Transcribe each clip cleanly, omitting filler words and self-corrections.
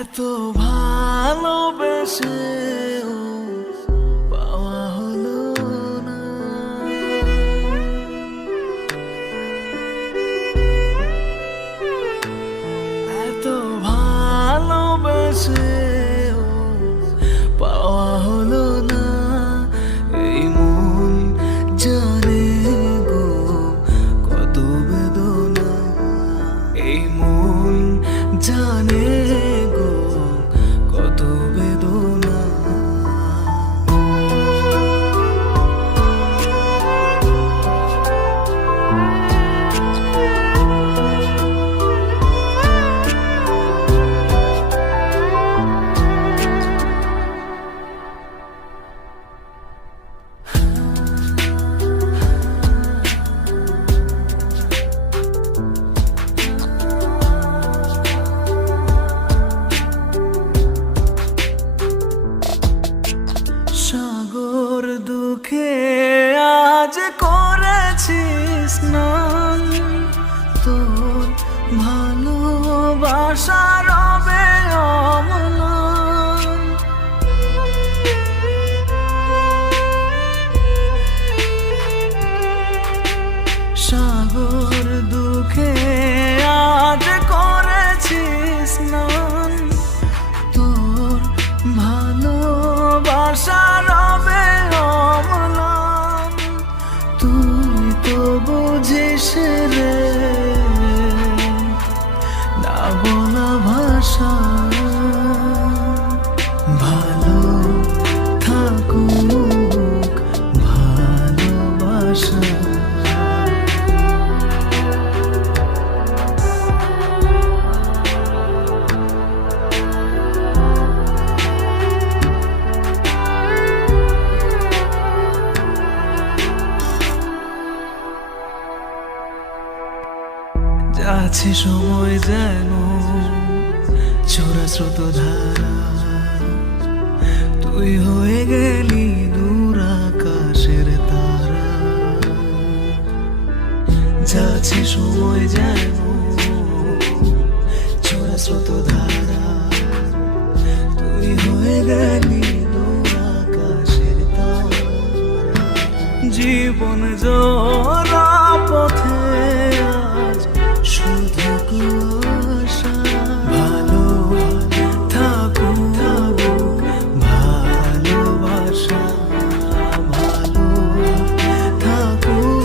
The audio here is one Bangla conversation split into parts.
এত ভালোবেসে পাওয়া হলো না। এত ভালোবেসে পাওয়া হলো না। এই মন জানে গো কত বেদনা। এই মন জানে গো কত বেদনা। সাগর দুঃখে আজ করেছি স্নান, তোর ভালোবাসা রবে অম্লান। সাগর দুঃখে আজ করেছি স্নান, তোর ভালোবাসা রবে অম্লান। তুই তো বুঝিস রে না বলা ভাষা। ভালো থাকুক ভালোবাসা। যাচ্ছে সময় যেন ছোড়া স্রোত ধারা, তুই হয়ে গেলি দূর আকাশের তারা। যাচ্ছে সময় যেন ছোড়া স্রোত ধারা, তুই হয়ে গেলি দূর আকাশের তারা। জীবন জোড়া পথে আজ শুধু কুয়াশা। ভালো থাকুক ভালোবাসা। ভালো থাকুক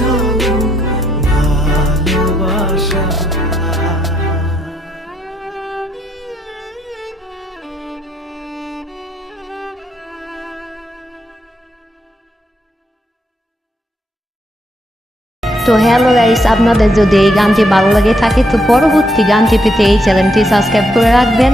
ভালোবাসা। তো হ্যালো গাইস, আপনাদের যদি এই গানটি ভালো লাগে থাকে তো পরবর্তী গানটি পেতে এই চ্যানেলটি সাবস্ক্রাইব করে রাখবেন।